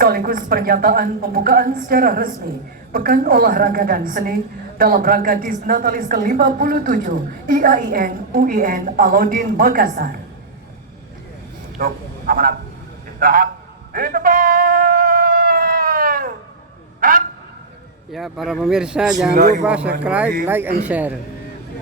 sekaligus pernyataan pembukaan secara resmi Pekan Olahraga dan Seni dalam rangka Disnatalis ke-57 IAIN UIN Alauddin Makassar. Untuk amanat istirahat di tempat. Ya, para pemirsa jangan lupa subscribe, like, and share.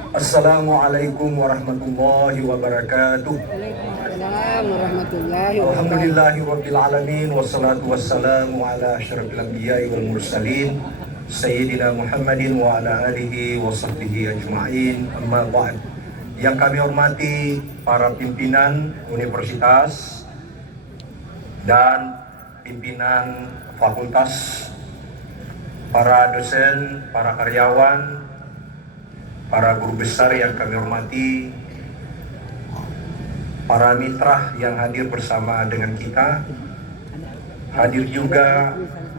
Assalamualaikum warahmatullahi wabarakatuh. Waalaikumsalam warahmatullahi wabarakatuh. Alhamdulillahi rabbil alamin wassalatu wassalamu ala asyrafil anbiya'i wal mursalin Sayyidina Muhammadin wa ala alihi wa sahbihi ajma'in. Amma ba'd. Yang kami hormati para pimpinan universitas dan pimpinan fakultas, para dosen, para karyawan, para guru besar yang kami hormati, para mitra yang hadir bersama dengan kita, hadir juga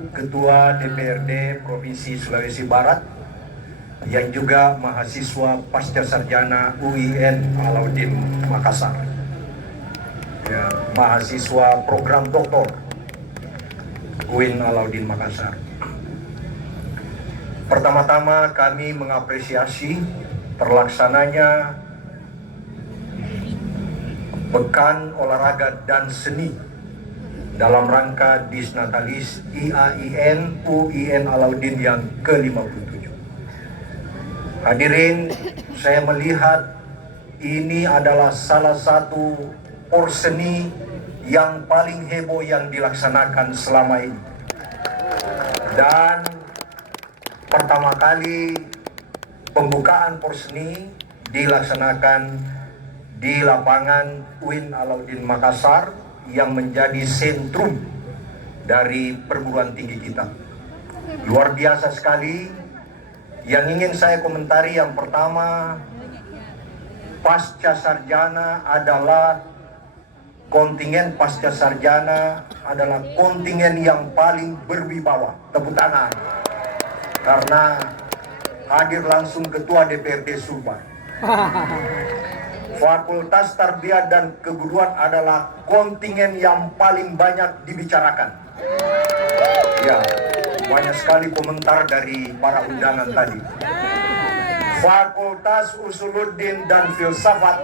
Ketua DPRD Provinsi Sulawesi Barat, yang juga mahasiswa Pasca Sarjana UIN Alauddin Makassar, ya, mahasiswa program doktor UIN Alauddin Makassar. Pertama-tama kami mengapresiasi terlaksananya Pekan Olahraga dan Seni dalam rangka Disnatalis IAIN UIN Alauddin yang ke-57. Hadirin, saya melihat ini adalah salah satu porseni yang paling heboh yang dilaksanakan selama ini. Dan pertama kali pembukaan porseni dilaksanakan di lapangan UIN Alauddin Makassar yang menjadi sentrum dari perguruan tinggi kita. Luar biasa sekali. Yang ingin saya komentari yang pertama, Pasca Sarjana adalah kontingen Pasca Sarjana adalah kontingen yang paling berwibawa. Tepuk tangan. Karena hadir langsung Ketua DPRD Sulbar. Fakultas Tarbiyah dan Keguruan adalah kontingen yang paling banyak dibicarakan. Ya, banyak sekali komentar dari para undangan tadi. Fakultas Usuluddin dan Filsafat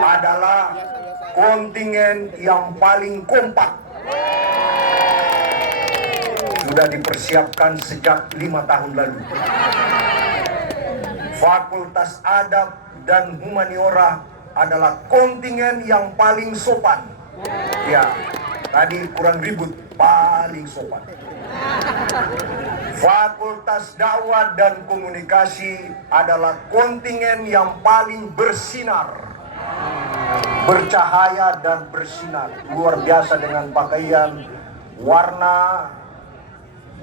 adalah kontingen yang paling kompak. Sudah dipersiapkan sejak 5 tahun lalu. Fakultas Adab dan Humaniora adalah kontingen yang paling sopan. Ya, tadi kurang ribut, paling sopan. Fakultas Dakwah dan Komunikasi adalah kontingen yang paling bersinar, bercahaya dan bersinar. Luar biasa dengan pakaian warna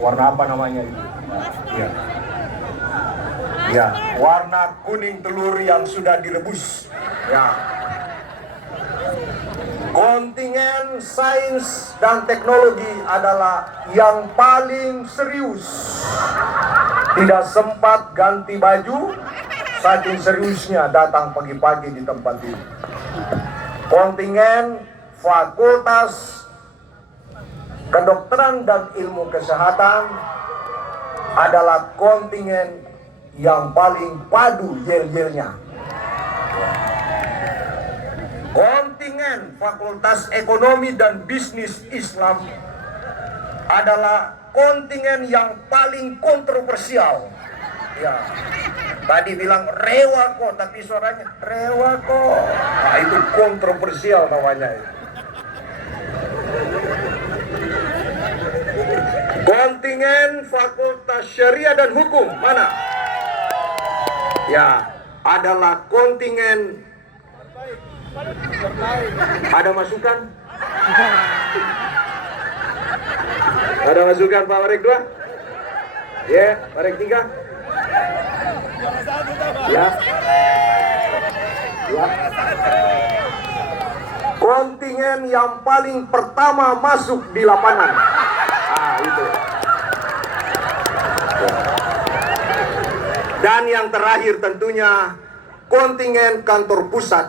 apa namanya itu? Ya. Ya, warna kuning telur yang sudah direbus. Ya. Kontingen Sains dan Teknologi adalah yang paling serius. Tidak sempat ganti baju, saking seriusnya datang pagi-pagi di tempat ini. Kontingen Fakultas Kedokteran dan Ilmu Kesehatan adalah kontingen yang paling padu yel-yelnya. Kontingen Fakultas Ekonomi dan Bisnis Islam adalah kontingen yang paling kontroversial. Ya, tadi bilang rewako, tapi suaranya rewako. Nah, itu kontroversial namanya. Kontingen Fakultas Syariah dan Hukum mana? Ya, adalah kontingen. Ada masukan? Ada masukan Pak Warek 2? Ya, Warek 3? Ya. Ya. Kontingen yang paling pertama masuk di lapangan. Ah, itu. Dan yang terakhir tentunya kontingen kantor pusat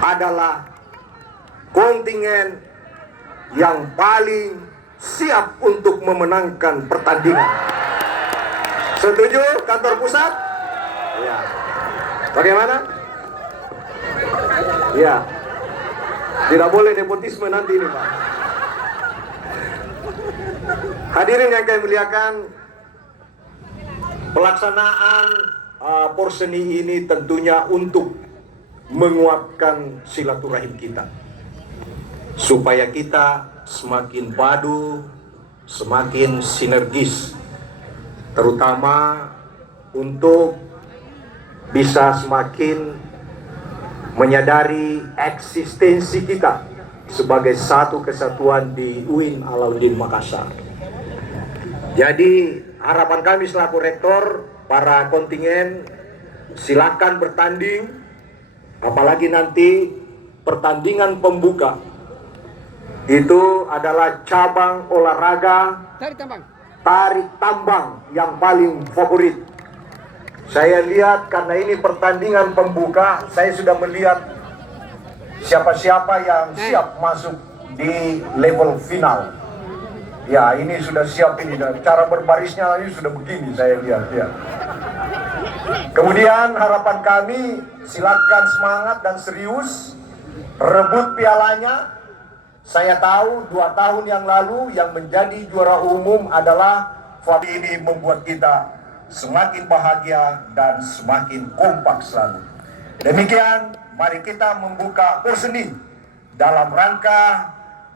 adalah kontingen yang paling siap untuk memenangkan pertandingan. Setuju kantor pusat? Ya. Bagaimana? Ya. Tidak boleh nepotisme nanti ini, Pak. Hadirin yang kami muliakan, pelaksanaan porseni ini tentunya untuk menguatkan silaturahim kita, supaya kita semakin padu, semakin sinergis, terutama untuk bisa semakin menyadari eksistensi kita sebagai satu kesatuan di UIN Alauddin Makassar. Jadi harapan kami selaku rektor, para kontingen silakan bertanding, apalagi nanti pertandingan pembuka itu adalah cabang olahraga tarik tambang yang paling favorit. Saya lihat karena ini pertandingan pembuka, saya sudah melihat siapa-siapa yang siap masuk di level final. Ya, ini sudah siap ini, dan cara berbarisnya ini sudah begini saya lihat ya. Kemudian harapan kami, silakan semangat dan serius, rebut pialanya. Saya tahu 2 tahun yang lalu yang menjadi juara umum adalah Fadi. Ini membuat kita semakin bahagia dan semakin kompak selalu. Demikian, mari kita membuka porseni dalam rangka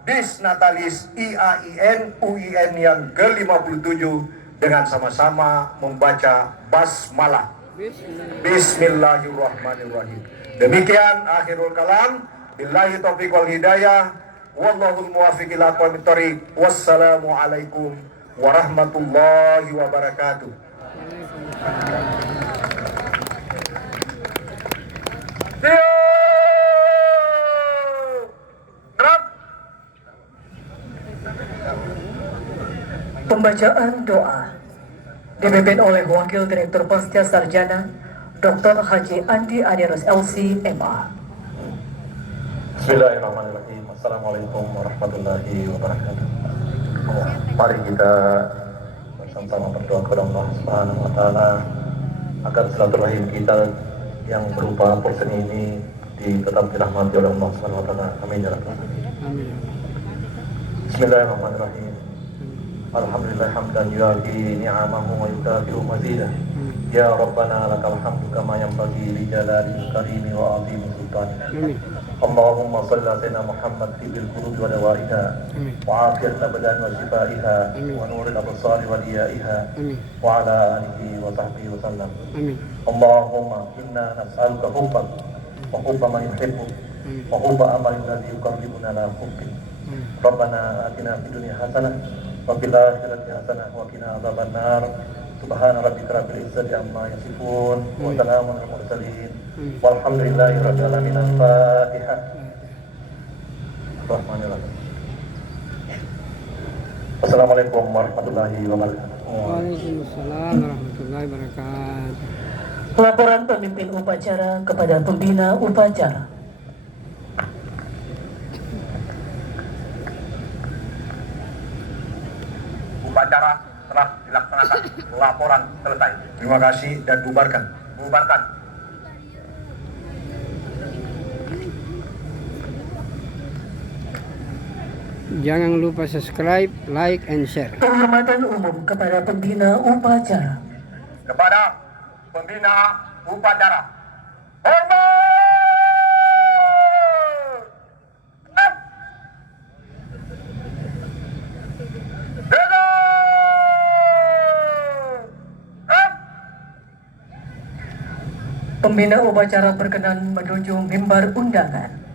Disnatalis IAIN UIN yang ke-57 dengan sama-sama membaca basmalah. Bismillahirrahmanirrahim. Demikian akhirul kalam. Billahi taufiq wal hidayah. Wallahul muwaffiq ila aqwamit thoriq. Wassalamualaikum warahmatullahi wabarakatuh. Pembacaan doa dipimpin oleh Wakil Direktur Pasca Sarjana Dr. Haji Andi Adirus LC MA. Bismillahirrahmanirrahim. Assalamualaikum warahmatullahi wabarakatuh. Mari kita bersama-sama berdoa kepada Allah Subhanahu wa taala agar silaturahim kita yang berupa porseni ini tetap dirahmati oleh Allah Subhanahu wa taala. Amin ya rabbal alamin. Bismillahirrahmanirrahim. Alhamdulillah hamdan yuafi ni'amahu wa yukafi'u mazidah. Ya Rabbana lakal hamdu kama yanbaghi li jalalil karimi wa azimi sultanik. Allahumma salli ala sayyidina Muhammad tibil qulubi wa dawaiha wa afiyat abadan wa shifaiha wa nuril absari wa diyaiha wa ala alihi wa sahbihi wa sallam. Allahumma inna nas'aluka hubbak wa hubba man yuhibbuk wa hubba amalin ladzi yuqarribuna ila hubbik. Rabbana atina fid dunya hasanah wa fil akhirati hasanah wa qina adzabannar. Subhana rabbika rabbil izzati amma yasifun wa salamun alal mursalin walhamdulillahi rabbil alamin. Al-Fatihah. Bismillahirrahmanirrahim. Assalamualaikum warahmatullahi wabarakatuh. Waalaikumsalam warahmatullahi wabarakatuh. Laporan pemimpin upacara kepada pembina upacara. Upacara telah dilaksanakan. Laporan selesai. Terima kasih dan bubarkan. Bubarkan. Jangan lupa subscribe, like, and share. Penghormatan umum kepada pembina upacara. Kepada pembina upacara. Hormat! Pembina upacara berkenan menuju mimbar undangan.